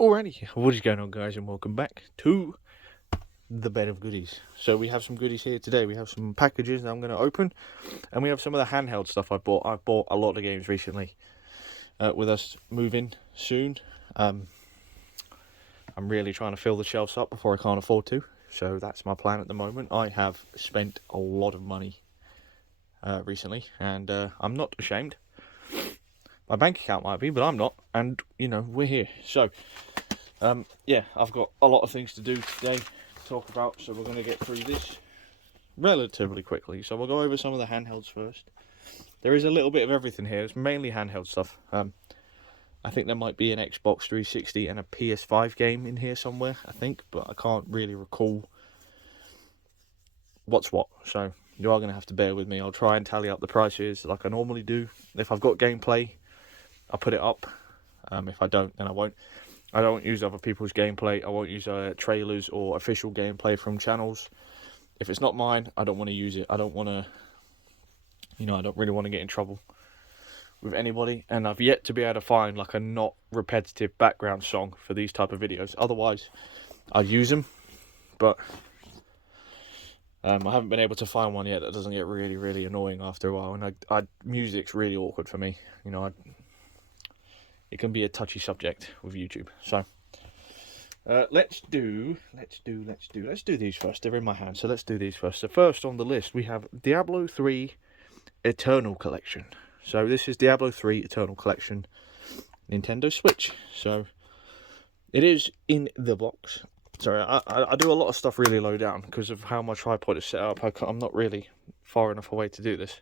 Alrighty, what is going on, guys, and welcome back to the bed of goodies. So we have some goodies here today. We have some packages that I'm going to open, and we have some of the handheld stuff I've bought. I've bought a lot of games recently. With us moving soon, I'm really trying to fill the shelves up before I can't afford to. So that's my plan at the moment. I have spent a lot of money recently, and I'm not ashamed. My bank account might be, but I'm not. And, you know, we're here. So, yeah, I've got a lot of things to do today to talk about. So we're going to get through this relatively quickly. So we'll go over some of the handhelds first. There is a little bit of everything here. It's mainly handheld stuff. I think there might be an Xbox 360 and a PS5 game in here somewhere, I think. But I can't really recall what's what. So you are going to have to bear with me. I'll try and tally up the prices like I normally do. If I've got gameplay, I'll put it up. If I don't, then I won't. I don't use other people's gameplay. I won't use trailers or official gameplay from channels. If it's not mine, I don't want to use it. I don't want to, I don't really want to get in trouble with anybody. And I've yet to be able to find like a not repetitive background song for these type of videos. Otherwise, I'd use them. But I haven't been able to find one yet that doesn't get really, really annoying after a while. And music's really awkward for me. It can be a touchy subject with YouTube. So let's do these first. They're in my hand, so let's do these first. So first on the list we have Diablo 3 Eternal Collection. So this is Diablo 3 Eternal Collection Nintendo Switch. So it is in the box. Sorry, I do a lot of stuff really low down because of how my tripod is set up. I'm not really far enough away to do this.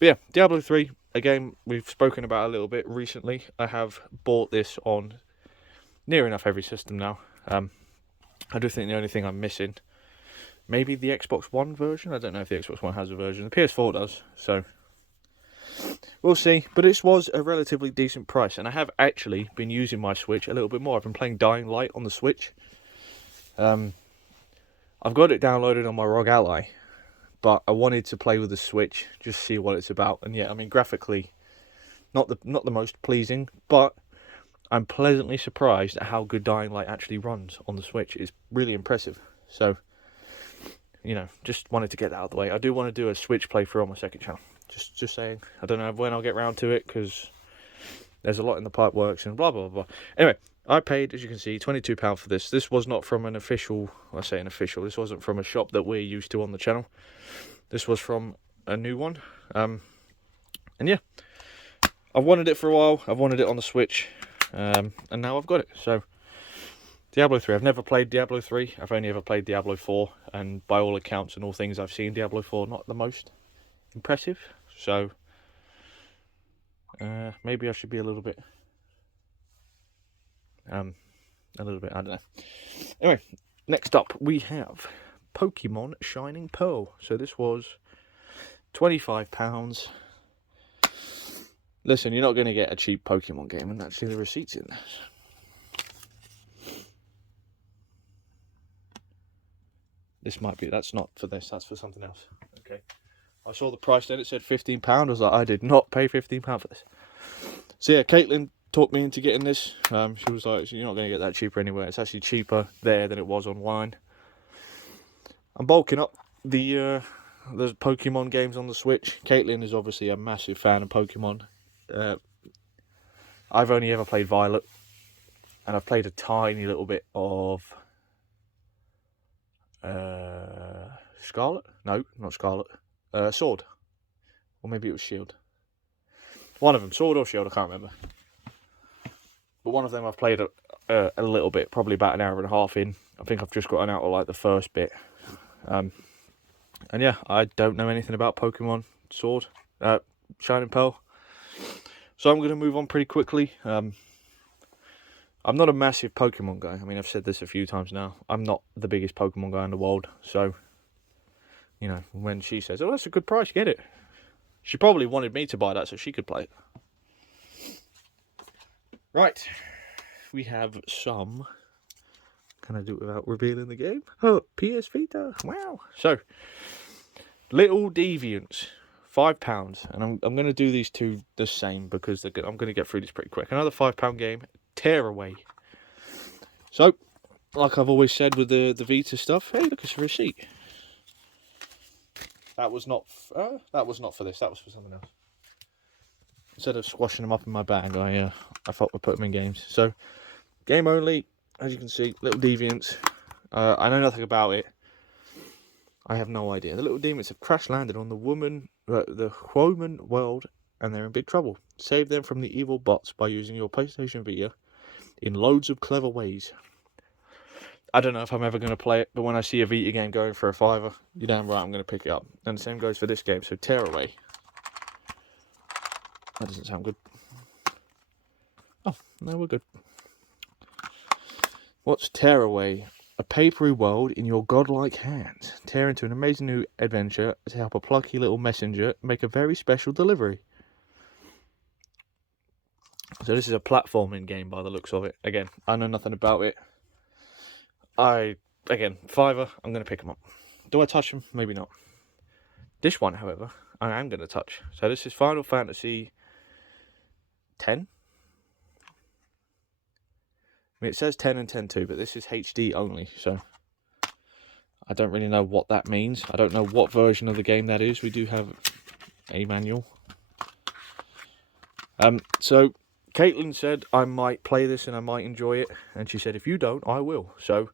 But yeah, Diablo 3, a game we've spoken about a little bit recently. I have bought this on near enough every system now. I do think the only thing I'm missing, maybe the Xbox One version. I don't know if the Xbox One has a version. The PS4 does, so we'll see. But this was a relatively decent price, and I have actually been using my Switch a little bit more. I've been playing Dying Light on the Switch. I've got it downloaded on my ROG Ally, but I wanted to play with the Switch, just see what it's about. And yeah, I mean, graphically, not the most pleasing, but I'm pleasantly surprised at how good Dying Light actually runs on the Switch. It's really impressive. So, just wanted to get that out of the way. I do want to do a Switch playthrough on my second channel. Just saying. I don't know when I'll get round to it, because there's a lot in the pipe works and blah, blah, blah. Anyway, I paid, as you can see, £22 for this. This was not from an official, this wasn't from a shop that we're used to on the channel. This was from a new one. And yeah, I've wanted it for a while. I've wanted it on the Switch. And now I've got it. So, Diablo 3. I've never played Diablo 3. I've only ever played Diablo 4. And by all accounts and all things I've seen, Diablo 4 not the most impressive. So, maybe I should be a little bit, I don't know. Anyway, next up we have Pokemon Shining Pearl. So this was £25. Listen, you're not going to get a cheap Pokemon game, and actually the receipt's in this. This might be, that's not for this, that's for something else. Okay. I saw the price then, it said £15. I was like, I did not pay £15 for this. So yeah, Caitlin talked me into getting this. She was like, you're not going to get that cheaper anywhere. It's actually cheaper there than it was online. I'm bulking up the Pokemon games on the Switch. Caitlin is obviously a massive fan of Pokemon. I've only ever played Violet, and I've played a tiny little bit of Scarlet? No, not Scarlet. Sword. Or maybe it was Shield. One of them, Sword or Shield, I can't remember. But one of them I've played a little bit, probably about an hour and a half in. I think I've just gotten out of like the first bit. And yeah, I don't know anything about Pokemon Sword, Shining Pearl. So I'm going to move on pretty quickly. I'm not a massive Pokemon guy. I mean, I've said this a few times now. I'm not the biggest Pokemon guy in the world. So, when she says, oh, that's a good price, get it. She probably wanted me to buy that so she could play it. Right. We have some. Can I do it without revealing the game? Oh, PS Vita. Wow. So, Little Deviants. £5, and I'm going to do these two the same because I'm going to get through this pretty quick. Another £5 game, Tearaway. So, like I've always said with the Vita stuff, hey, look, it's a receipt. That was not for this. That was for something else. Instead of squashing them up in my bag, I thought we'd put them in games. So, game only. As you can see, Little Deviants. I know nothing about it. I have no idea. The Little Deviants have crash landed on the woman world, and they're in big trouble. Save them from the evil bots by using your PlayStation Vita in loads of clever ways. I don't know if I'm ever going to play it, but when I see a Vita game going for a $5, you're damn right I'm going to pick it up. And the same goes for this game. So Tearaway. That doesn't sound good. Oh, no, we're good. What's Tearaway? A papery world in your godlike hands. Tear into an amazing new adventure to help a plucky little messenger make a very special delivery. So this is a platforming game by the looks of it. Again, I know nothing about it. Again, $5, I'm going to pick them up. Do I touch them? Maybe not. This one, however, I am going to touch. So this is Final Fantasy X. I mean, it says 10 and 10.2, but this is HD only, so I don't really know what that means. I don't know what version of the game that is. We do have a manual. So Caitlin said I might play this and I might enjoy it, and she said if you don't, I will. So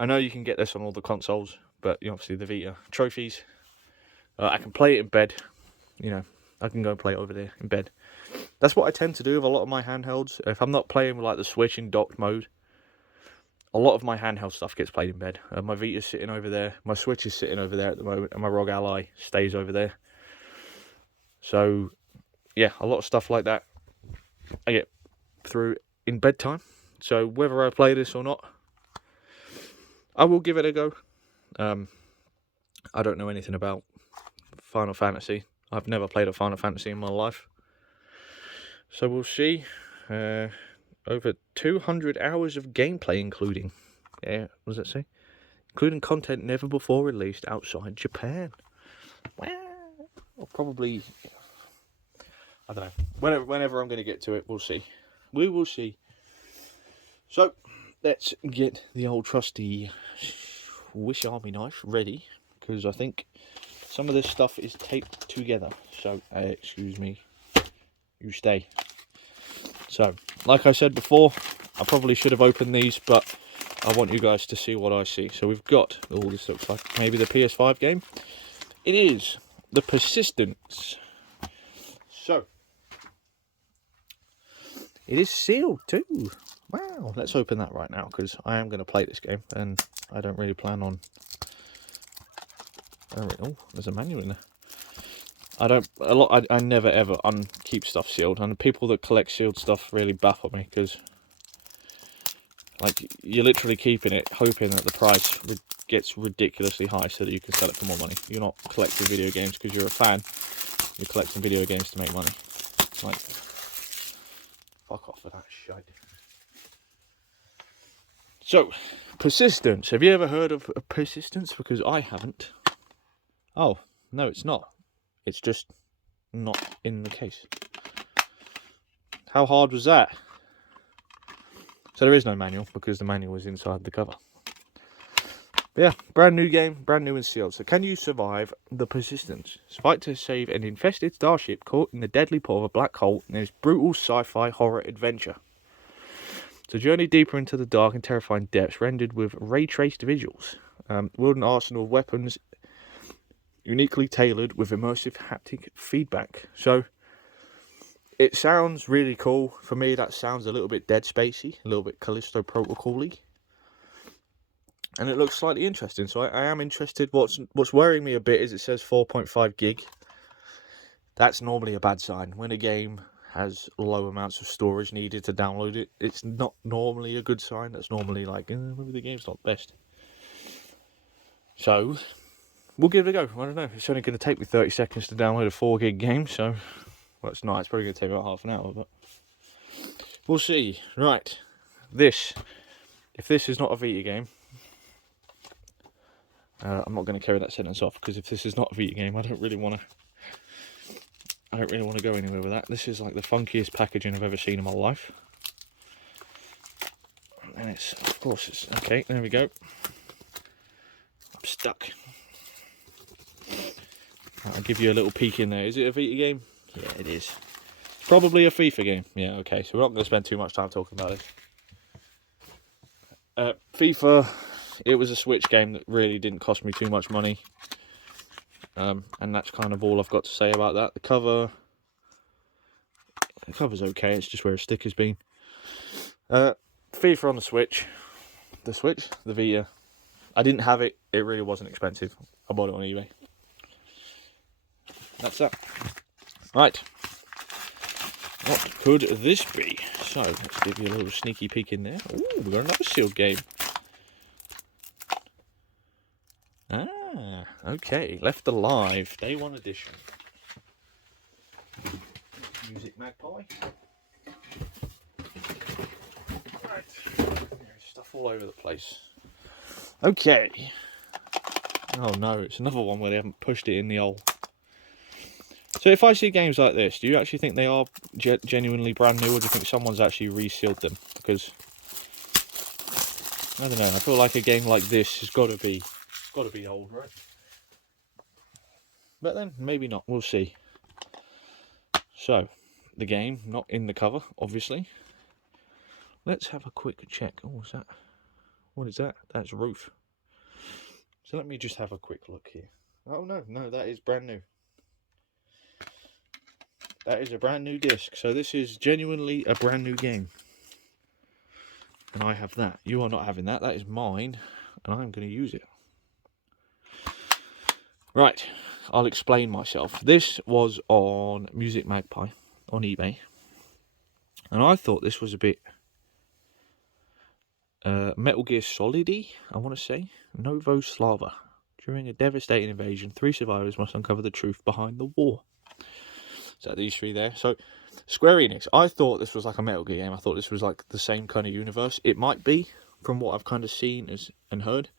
I know you can get this on all the consoles, but obviously the Vita trophies. I can play it in bed. I can go and play it over there in bed. That's what I tend to do with a lot of my handhelds. If I'm not playing with like the Switch in docked mode, a lot of my handheld stuff gets played in bed. My Vita's sitting over there, my Switch is sitting over there at the moment, and my ROG Ally stays over there. So, yeah, a lot of stuff like that I get through in bedtime. So whether I play this or not, I will give it a go. I don't know anything about Final Fantasy. I've never played a Final Fantasy in my life. So we'll see. Over 200 hours of gameplay, including, what does it say? Including content never before released outside Japan. Well, probably, I don't know. Whenever I'm going to get to it, we'll see. We will see. So, let's get the old trusty Wish Army knife ready, because I think some of this stuff is taped together. So, excuse me. You stay. So, like I said before, I probably should have opened these, but I want you guys to see what I see. So we've got, this looks like maybe the PS5 game. It is The Persistence. So, it is sealed too. Wow, let's open that right now, because I am going to play this game, and I don't really plan on... Oh, there's a manual in there. I never ever keep stuff sealed, and the people that collect sealed stuff really baffle me, because like you're literally keeping it hoping that the price gets ridiculously high so that you can sell it for more money. You're not collecting video games because you're a fan. You're collecting video games to make money. Like, fuck off with that shit. So, Persistence. Have you ever heard of Persistence? Because I haven't. Oh, no, it's not. It's just not in the case. How hard was that? So there is no manual, because the manual is inside the cover. But yeah, brand new game, brand new and sealed. So can you survive the Persistence? Fight to save an infested starship caught in the deadly paw of a black hole in this brutal sci-fi horror adventure. So journey deeper into the dark and terrifying depths rendered with ray-traced visuals. Wield an arsenal of weapons uniquely tailored with immersive haptic feedback. So it sounds really cool. For me, that sounds a little bit Dead Spacey, a little bit Callisto Protocol-y, and it looks slightly interesting. So I am interested. What's worrying me a bit is it says 4.5 gig. That's normally a bad sign. When a game has low amounts of storage needed to download it, it's not normally a good sign. That's normally like, maybe the game's not best. So we'll give it a go. I don't know. It's only going to take me 30 seconds to download a 4 gig game, so... Well, it's not. It's probably going to take about half an hour, but... We'll see. Right. If this is not a Vita game... I'm not going to carry that sentence off, because if this is not a Vita game, I don't really want to go anywhere with that. This is like the funkiest packaging I've ever seen in my life. And it's, of course, it's okay. There we go. I'm stuck. I'll give you a little peek in there. Is it a Vita game? Yeah, it is. Probably a FIFA game. Yeah, okay. So we're not going to spend too much time talking about this. FIFA, it was a Switch game that really didn't cost me too much money. And that's kind of all I've got to say about that. The cover's okay. It's just where a sticker's been. FIFA on the Switch. The Vita. I didn't have it. It really wasn't expensive. I bought it on eBay. That's that. Right. What could this be? So, let's give you a little sneaky peek in there. Ooh, we've got another sealed game. Ah, okay. Left Alive, Day 1 edition. Music Magpie. Right. There's stuff all over the place. Okay. Oh no, it's another one where they haven't pushed it in the hole. So if I see games like this, do you actually think they are genuinely brand new, or do you think someone's actually resealed them? Because I don't know. I feel like a game like this has got to be old, right? But then maybe not. We'll see. So the game, not in the cover, obviously. Let's have a quick check. Oh, what's that? What is that? That's roof. So let me just have a quick look here. Oh no, that is brand new. That is a brand new disc. So this is genuinely a brand new game. And I have that. You are not having that. That is mine. And I'm going to use it. Right. I'll explain myself. This was on Music Magpie on eBay. And I thought this was a bit Metal Gear Solid-y, I want to say. Novo Slava. During a devastating invasion, 3 survivors must uncover the truth behind the war. So these 3 there. So Square Enix, I thought this was like a Metal Gear game. I thought this was like the same kind of universe. It might be, from what I've kind of seen and heard.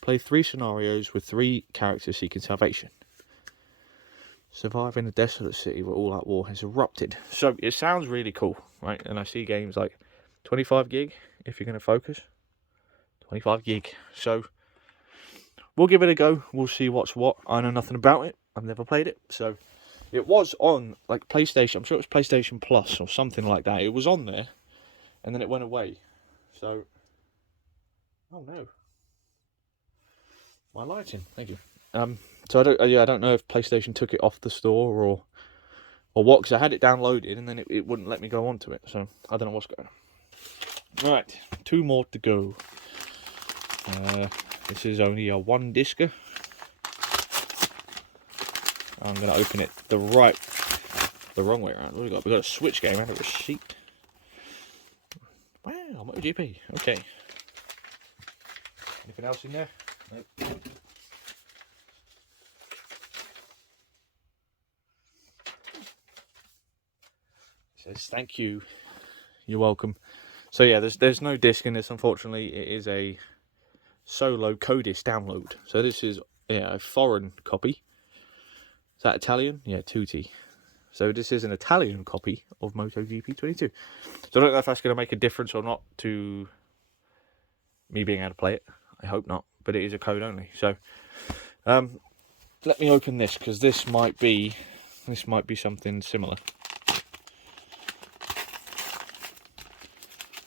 Play 3 scenarios with 3 characters seeking salvation. Survive in a desolate city where all out war has erupted. So it sounds really cool, right? And I see games like 25 gig, if you're going to focus. 25 gig. So we'll give it a go. We'll see what's what. I know nothing about it. I've never played it. So it was on like PlayStation. I'm sure it was PlayStation Plus or something like that. It was on there, and then it went away. So, oh no, my lighting. Thank you. So I don't know if PlayStation took it off the store or what, because I had it downloaded and then it wouldn't let me go onto it. So I don't know what's going on. Right, 2 more to go. This is only a 1 discer. I'm going to open it the wrong way around. What have we got? We've got a Switch game and a receipt. Wow, MotoGP. Okay. Anything else in there? Nope. It says thank you. You're welcome. So yeah, there's no disc in this, unfortunately. It is a solo Codis download. So this is a foreign copy. Is that Italian? Yeah, Tutti. So this is an Italian copy of MotoGP 22. So I don't know if that's going to make a difference or not to me being able to play it. I hope not, but it is a code only. So let me open this, because this might be something similar.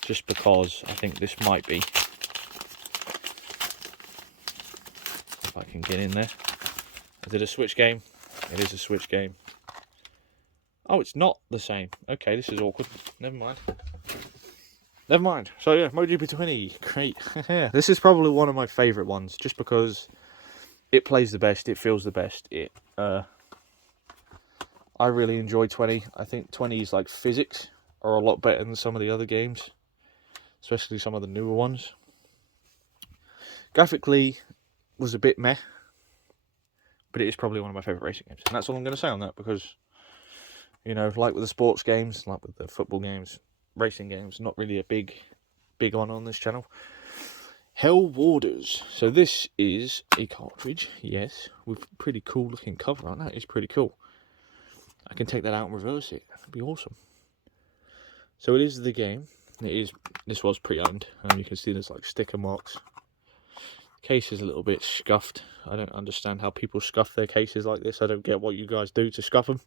Just because I think this might be. If I can get in there. Is it a Switch game? It is a Switch game. Oh, it's not the same. Okay, this is awkward. Never mind. So yeah, MotoGP 20. Great. This is probably one of my favourite ones, just because it plays the best, it feels the best. I really enjoy 20. I think 20's like physics are a lot better than some of the other games, especially some of the newer ones. Graphically was a bit meh, but it is probably one of my favourite racing games. And that's all I'm going to say on that, because, you know, like with the sports games, like with the football games, racing games, not really a big on this channel. Hell Warders. So this is a cartridge, yes, with pretty cool looking cover on that. It's pretty cool. I can take that out and reverse it. That'd be awesome. So it is the game. This was pre-owned, and you can see there's like sticker marks. Case is a little bit scuffed. I don't understand how people scuff their cases like this. I don't get what you guys do to scuff them.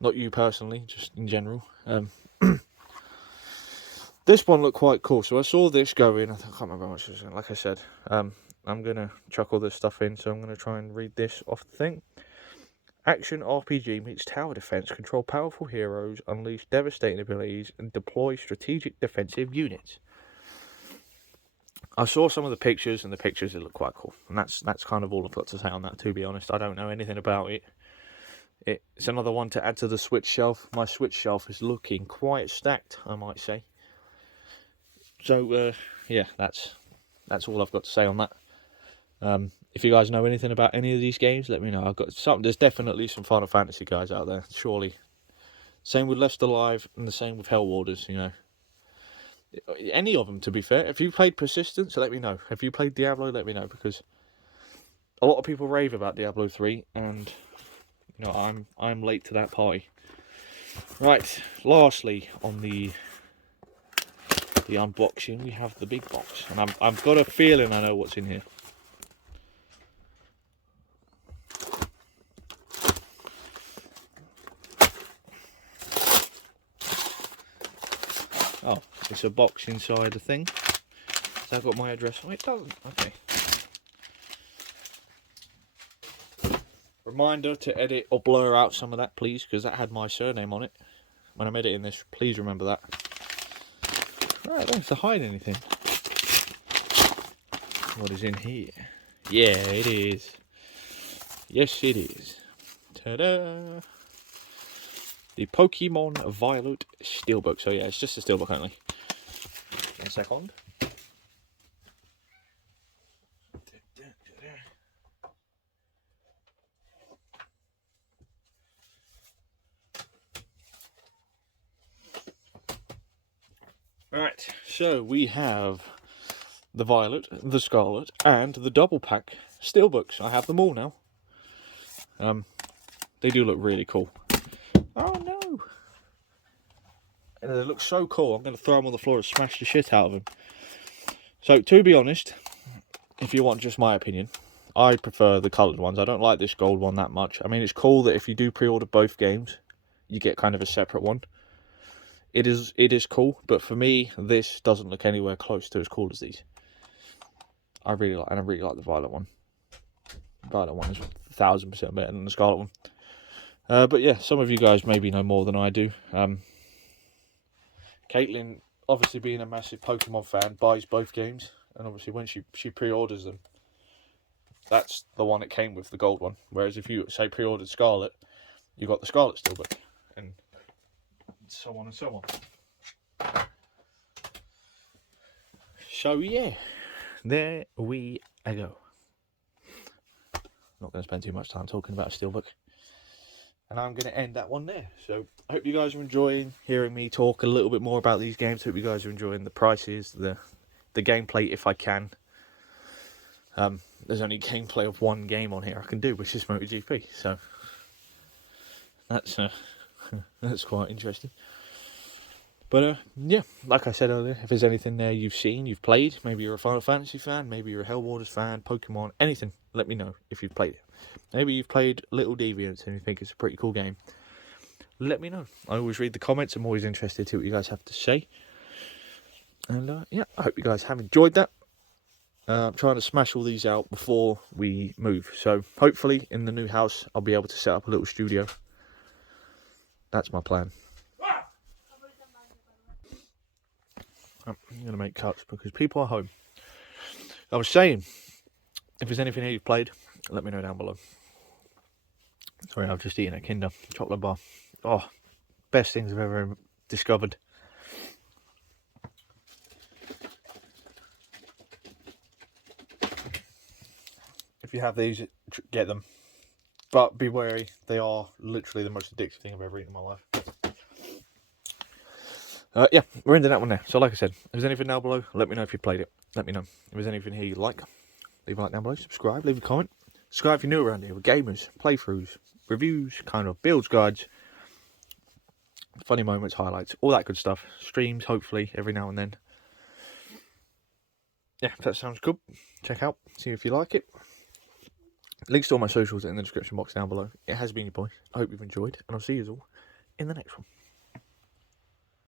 Not you personally, just in general. This one looked quite cool, so I saw this go in. I can't remember how much it was. Like I said, I'm gonna chuck all this stuff in, so I'm gonna try and read this off the thing. Action RPG meets tower defense. Control powerful heroes, unleash devastating abilities, and deploy strategic defensive units. I saw some of the pictures, and the pictures it look quite cool, and that's kind of all I've got to say on that. To be honest, I don't know anything about it. It's another one to add to the Switch shelf. My Switch shelf is looking quite stacked, I might say. So yeah, that's all I've got to say on that. If you guys know anything about any of these games, let me know. I've got some. There's definitely some Final Fantasy guys out there, surely. Same with Left Alive, and the same with Hell Warders. You know, any of them. To be fair, if you played Persistence, let me know. If you played Diablo, let me know, because a lot of people rave about Diablo 3, and you know I'm late to that party. Right. Lastly, on the unboxing, we have the big box, and I've got a feeling I know what's in here. Oh, it's a box inside the thing. Has that got my address? Oh, it doesn't. Okay. Reminder to edit or blur out some of that, please, because that had my surname on it. When I'm editing this, please remember that. Right, I don't have to hide anything. What is in here? Yeah, it is. Yes, it is. Ta-da! The Pokemon Violet Steelbook. So yeah, it's just a Steelbook only. 1 second. Right, so we have the Violet, the Scarlet, and the double pack Steelbooks. I have them all now. They do look really cool. Oh no! And they look so cool. I'm going to throw them on the floor and smash the shit out of them. So, to be honest, if you want just my opinion, I prefer the coloured ones. I don't like this gold one that much. I mean, it's cool that if you do pre-order both games, you get kind of a separate one. It is cool, but for me, this doesn't look anywhere close to as cool as these. I really like the Violet one. The Violet one is 1000% better than the Scarlet one. But yeah, some of you guys maybe know more than I do. Caitlin, obviously being a massive Pokemon fan, buys both games, and obviously when she pre-orders them, that's the one it came with, the gold one. Whereas if you say pre-ordered Scarlet, you got the Scarlet Steelbook, and so on and so on. So yeah, there we go. Not going to spend too much time talking about a Steelbook. And I'm going to end that one there. So I hope you guys are enjoying hearing me talk a little bit more about these games. Hope you guys are enjoying the prices, the gameplay if I can. There's only gameplay of one game on here I can do, which is MotoGP. So that's that's quite interesting. But yeah, like I said earlier, if there's anything there you've seen, you've played, maybe you're a Final Fantasy fan, maybe you're a Hell Warders fan, Pokemon, anything, let me know if you've played it. Maybe you've played Little Deviants and you think it's a pretty cool game. Let me know. I always read the comments. I'm always interested to see what you guys have to say. And yeah, I hope you guys have enjoyed that. I'm trying to smash all these out before we move. So hopefully in the new house, I'll be able to set up a little studio. That's my plan. I'm going to make cuts because people are home. I was saying, if there's anything here you've played, let me know down below. Sorry, I've just eaten a Kinder chocolate bar. Oh, best things I've ever discovered. If you have these, get them. But be wary, they are literally the most addictive thing I've ever eaten in my life. Yeah, we're ending that one there. So like I said, if there's anything down below, let me know if you played it. Let me know. If there's anything here you like, leave a like down below, subscribe, leave a comment. Subscribe if you're new around here. We're gamers, playthroughs, reviews, kind of builds guides. funny moments, highlights, all that good stuff. Streams, hopefully, every now and then. Yeah, if that sounds good, check out, see if you like it. Links to all my socials are in the description box down below. It has been your boy. I hope you've enjoyed, and I'll see you all in the next one.